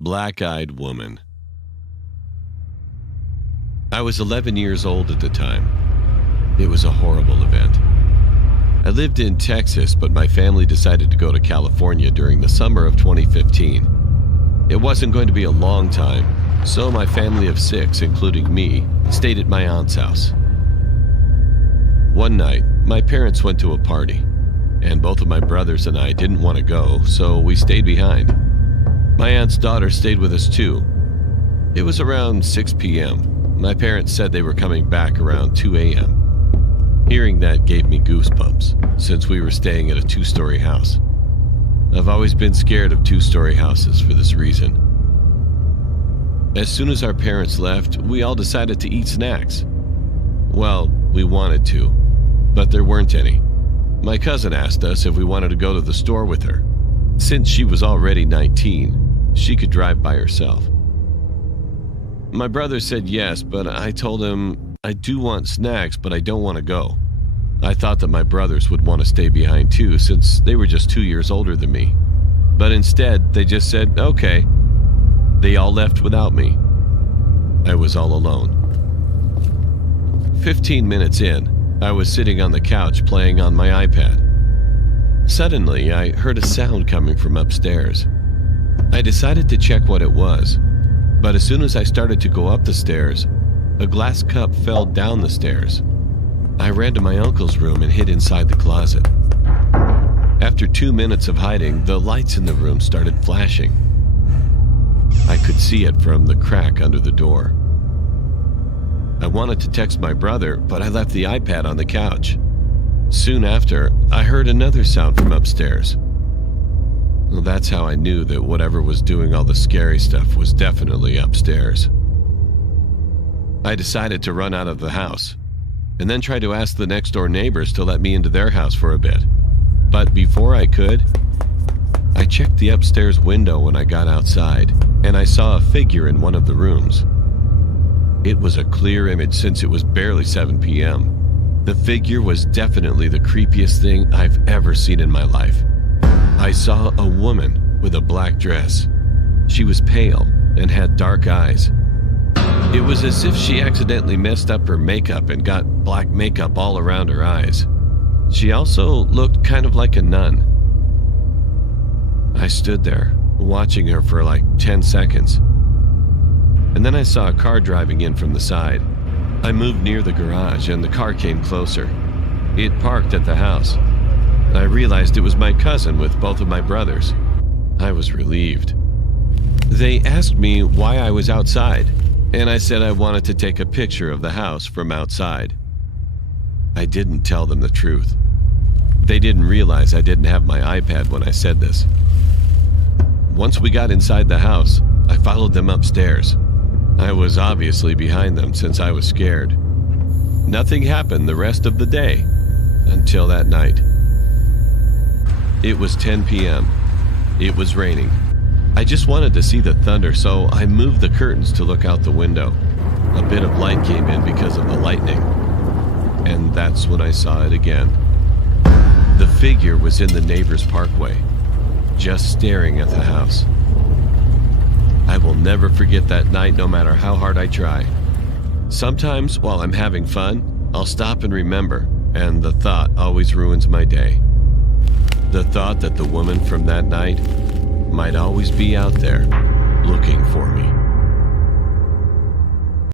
Black-eyed woman. I was 11 years old at the time. It was a horrible event. I lived in Texas, but my family decided to go to California during the summer of 2015. It wasn't going to be a long time, so my family of 6, including me, stayed at my aunt's house. One night, my parents went to a party, and both of my brothers and I didn't want to go, so we stayed behind. My aunt's daughter stayed with us too. It was around 6 p.m. My parents said they were coming back around 2 a.m. Hearing that gave me goosebumps, since we were staying at a 2-story house. I've always been scared of 2-story houses for this reason. As soon as our parents left, we all decided to eat snacks. Well, we wanted to, but there weren't any. My cousin asked us if we wanted to go to the store with her. Since she was already 19, she could drive by herself. My brother said yes, but I told him I do want snacks, but I don't want to go. I thought that my brothers would want to stay behind too, since they were just 2 years older than me. But instead, they just said, okay. They all left without me. I was all alone. 15 minutes in, I was sitting on the couch playing on my iPad. Suddenly, I heard a sound coming from upstairs. I decided to check what it was, but as soon as I started to go up the stairs, a glass cup fell down the stairs. I ran to my uncle's room and hid inside the closet. After 2 minutes of hiding, the lights in the room started flashing. I could see it from the crack under the door. I wanted to text my brother, but I left the iPad on the couch. Soon after, I heard another sound from upstairs. Well, that's how I knew that whatever was doing all the scary stuff was definitely upstairs. I decided to run out of the house, and then try to ask the next door neighbors to let me into their house for a bit. But before I could, I checked the upstairs window when I got outside, and I saw a figure in one of the rooms. It was a clear image since it was barely 7 p.m. The figure was definitely the creepiest thing I've ever seen in my life. I saw a woman with a black dress. She was pale and had dark eyes. It was as if she accidentally messed up her makeup and got black makeup all around her eyes. She also looked kind of like a nun. I stood there, watching her for like 10 seconds. And then I saw a car driving in from the side. I moved near the garage and the car came closer. It parked at the house. I realized it was my cousin with both of my brothers. I was relieved. They asked me why I was outside, and I said I wanted to take a picture of the house from outside. I didn't tell them the truth. They didn't realize I didn't have my iPad when I said this. Once we got inside the house, I followed them upstairs. I was obviously behind them since I was scared. Nothing happened the rest of the day, until that night. It was 10 p.m. It was raining. I just wanted to see the thunder, so I moved the curtains to look out the window. A bit of light came in because of the lightning. And that's when I saw it again. The figure was in the neighbor's parkway, just staring at the house. I will never forget that night, no matter how hard I try. Sometimes, while I'm having fun, I'll stop and remember, and the thought always ruins my day. The thought that the woman from that night might always be out there looking